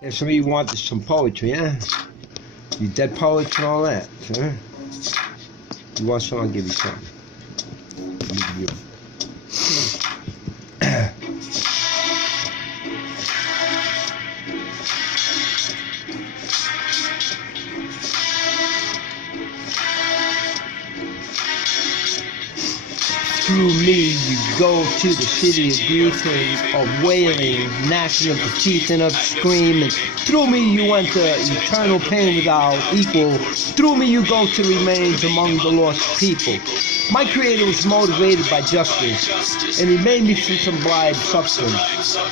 Yeah, some of you wanted some poetry, huh? You dead poets and all that, huh? You want some, I'll give you some. Let me give you. Through me you go to the city of grief of wailing, gnashing of the teeth and of screaming. Through me you enter eternal pain without equal. Through me you go to remains among the lost people. My Creator was motivated by justice, and He made me from some blind substance.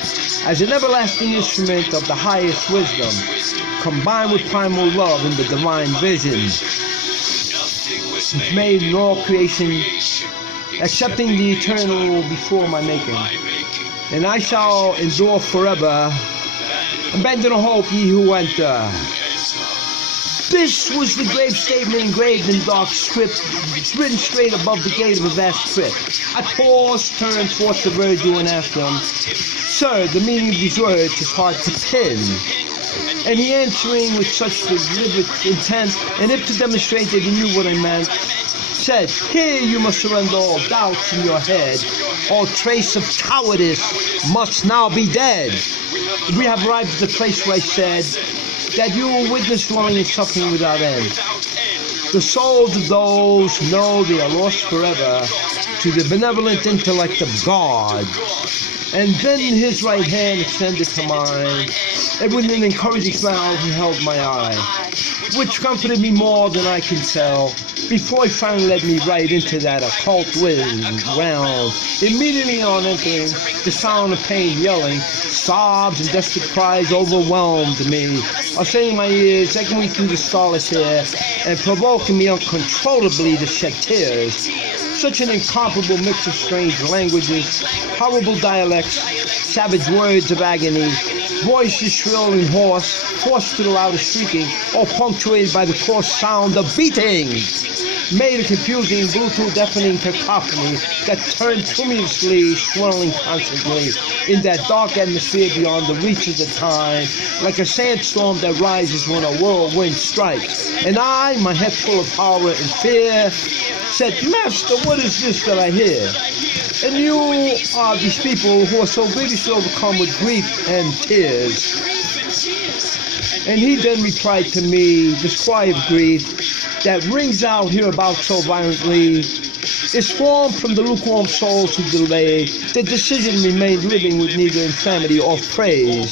As an everlasting instrument of the highest wisdom, combined with primal love in the divine vision, He's made in all creation, accepting the eternal before my making. And I shall endure forever, abandon hope ye who enter. This was the grave statement engraved in dark script, written straight above the gate of a vast crypt. I paused, turned towards the Virgil and asked him, "Sir, the meaning of these words is hard to pin." And he answering with such deliberate intent, and if to demonstrate that he knew what I meant, said, "Here you must surrender all doubts in your head. All trace of cowardice must now be dead. We have arrived at the place where I said that you will witness dwelling and suffering without end. The souls of those who know they are lost forever to the benevolent intellect of God." And then his right hand extended to mine, and with an encouraging smile he held my eye, which comforted me more than I can tell, before he finally led me right into that occult realm. Immediately on entering, the sound of pain yelling, sobs and desperate cries overwhelmed me, assailling my ears, taking me through the scarlet hair, and provoking me uncontrollably to shed tears. Such an incomparable mix of strange languages, horrible dialects, savage words of agony, voices shrill and hoarse, forced to the loudest shrieking, all punctuated by the coarse sound of beating, made a confusing, brutal, deafening cacophony that turned tumultuously, swirling constantly in that dark atmosphere beyond the reach of the time, like a sandstorm that rises when a whirlwind strikes. And I, my head full of horror and fear, said, "Master, what is this that I hear? And you are these people who are so grievously overcome with grief and tears." And he then replied to me, "This cry of grief that rings out hereabout so violently is formed from the lukewarm souls who delay the decision remain living with neither infamy or praise,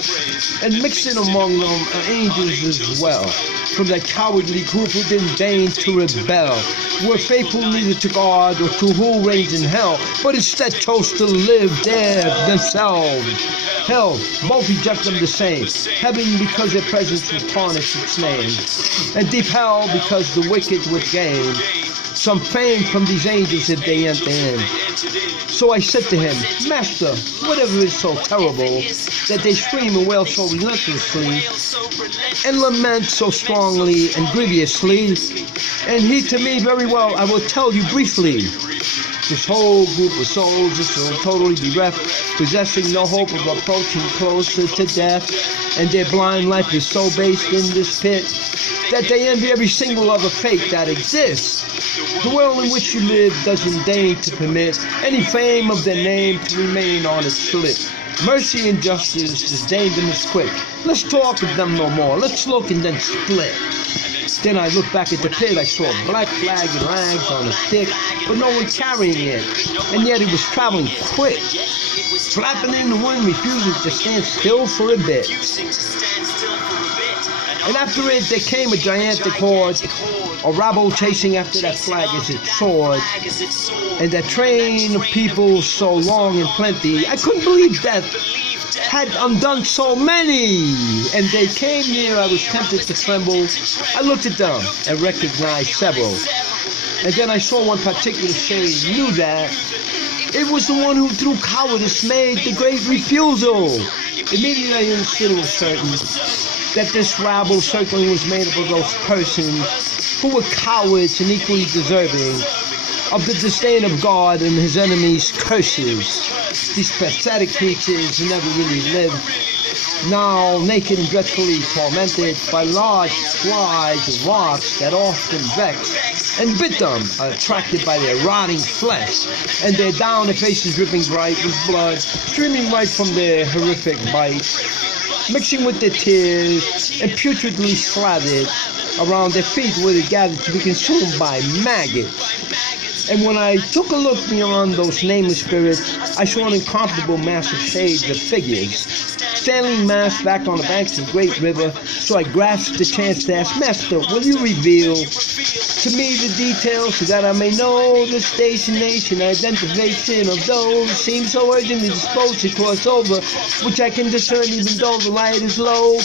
and mixing among them are angels as well, from that cowardly group who didn't deign to rebel, were faithful neither to God or to who reigns in hell, but instead chose to live there themselves. Hell, both reject them the same. Heaven, because their presence will tarnish its name, and deep hell, because the wicked would gain some fame from these angels if they enter in." So I said to him, "Master, whatever is so terrible that they scream and wail so relentlessly and lament so strongly and grievously?" And he to me, "Very well, I will tell you briefly. This whole group of souls is so totally bereft, possessing no hope of approaching closer to death, and their blind life is so based in this pit that they envy every single other fate that exists. The world in which you live doesn't deign to permit any fame of their name to remain on its lip. Mercy and justice disdain them as quick. Let's talk of them no more. Let's look and then split." Then I looked back at the pit. I saw a black flag and rags on a stick, but no one carrying it. And yet it was traveling quick, flapping in the wind, refusing to stand still for a bit. And after it, there came a gigantic horde, a rabble chasing after that flag as it soared. And that train of people so long and plenty, I couldn't believe death had undone so many. And they came near, I was tempted to tremble. I looked at them and recognized several. And then I saw one particular shade, knew that it was the one who through cowardice made the great refusal. Immediately I understood it was certain that this rabble circling was made up of those persons who were cowards and equally deserving of the disdain of God and his enemies' curses. These pathetic creatures who never really lived now naked and dreadfully tormented by large flies and rocks that often vexed and bit them, attracted by their rotting flesh, and their down their faces dripping bright with blood, streaming right from their horrific bites, mixing with their tears, and putridly slathered around their feet where they gathered to be consumed by maggots. And when I took a look beyond those nameless spirits, I saw an incomparable mass of shades of figures, standing massed back on the banks of the great river. So I grasped the chance to ask, Master, will you reveal to me the details so that I may know the destination and identification of those who seem so urgently disposed to cross over, which I can discern even though the light is low?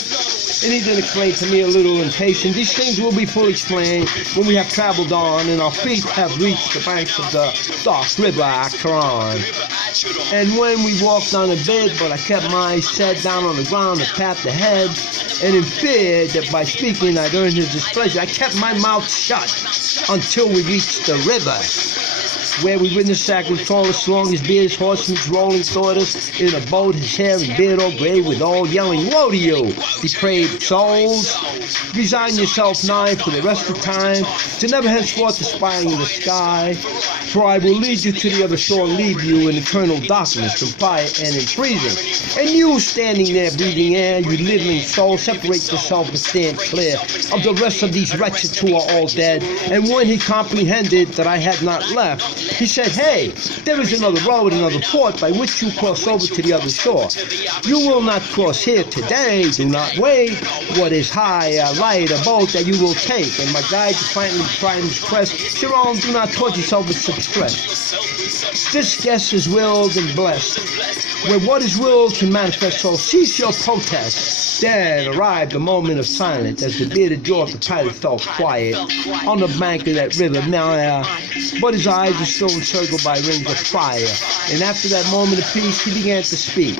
And he then explained to me a little impatient, these things will be fully explained when we have traveled on and our feet have reached the banks of the dark river Akron. And when we walked on a bit, but I kept my head down on the ground and tapped the head, and in fear that by speaking I'd earn his displeasure, I kept my mouth shut until we reached the river, where we witnessed Sacred tallest, longest bearded horseman rolling toward us in a boat, his hair and beard all gray, with all yelling, "Woe to you, depraved souls! Resign yourself nigh for the rest of time, to never henceforth aspiring in the sky, for I will lead you to the other shore and leave you in eternal darkness, in fire and in freezing. And you standing there breathing air, you living soul, separate yourself and stand clear of the rest of these wretches who are all dead." And when he comprehended that I had not left, he said, "Hey, there is another road, another port by which you cross over to the other shore. You will not cross here today. Do not wait. What is high, light, a boat that you will take." And my guide defiantly cried in his crest, "Sharon, do not torture yourself with such stress. This guest is willed and blessed. Where what is willed can manifest, so cease your protest." Then arrived a moment of silence as the bearded jaw of the pilot fell quiet on the bank of that river Maya, but his eyes were still encircled by rings of fire. And after that moment of peace, he began to speak,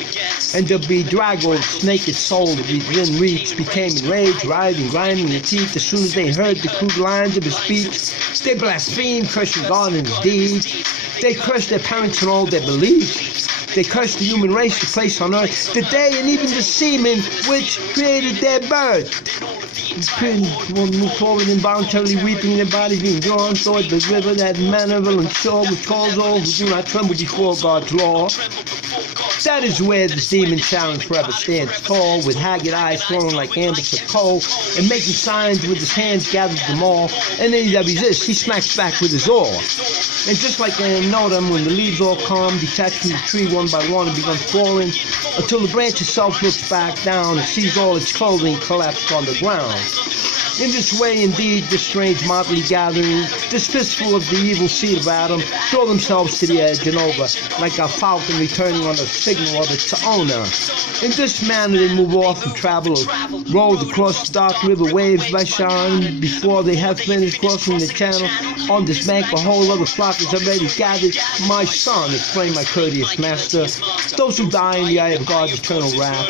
and the bedraggled, naked soul that we then reached became enraged, writhing, grinding their teeth. As soon as they heard the crude lines of his speech, they blasphemed, cursing God and his deeds. They cursed their parents and all their beliefs. They cursed the human race, the place on earth, the day, and even the semen which created their birth. One move forward, involuntarily weeping, their bodies being drawn toward the river, that malevolent shore which calls all who do not tremble before God's law. That is where this demon challenge forever stands tall, with haggard eyes glowing like ambers of coal, and making signs with his hands gathered them all. And any that resists, he smacks back with his oar. And just like an Notum, when the leaves all come, detach from the tree one by one and begin falling, until the branch itself looks back down and sees all its clothing collapsed on the ground. In this way, indeed, this strange motley gathering, this fistful of the evil seed of Adam, throw themselves to the edge and over, like a falcon returning on the signal of its owner. In this manner, they move off and travel, rolled across the dark river waves by shine. Before they have finished crossing the channel, on this bank, a whole other flock is already gathered. "My son," exclaimed my courteous master, "those who die in the eye of God's eternal wrath,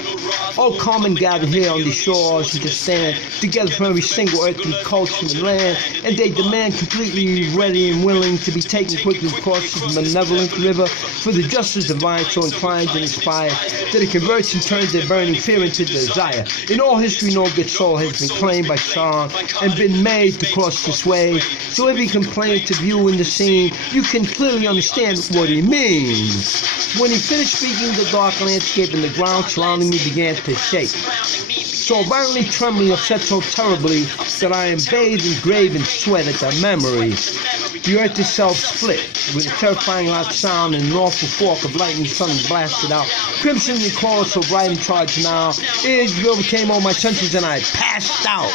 all come and gather here on these shores and just stand together from every single earthly culture and land, and they demand, completely ready and willing to be taken quickly across this benevolent river, for the justice divine so inclined and inspired that it converts and turns their burning fear into desire. In all history, no good soul has been claimed by Sean and been made to cross this way. So if he complained to view in the scene, you can clearly understand what he means." When he finished speaking, the dark landscape and the ground surrounding me began to shake, so violently trembling, upset so terribly that I am bathed in grave and sweat at the memory. The earth itself split with a terrifying loud sound, and an awful fork of lightning suddenly blasted out. Crimson and color so bright and charged now, it overcame all my senses and I passed out.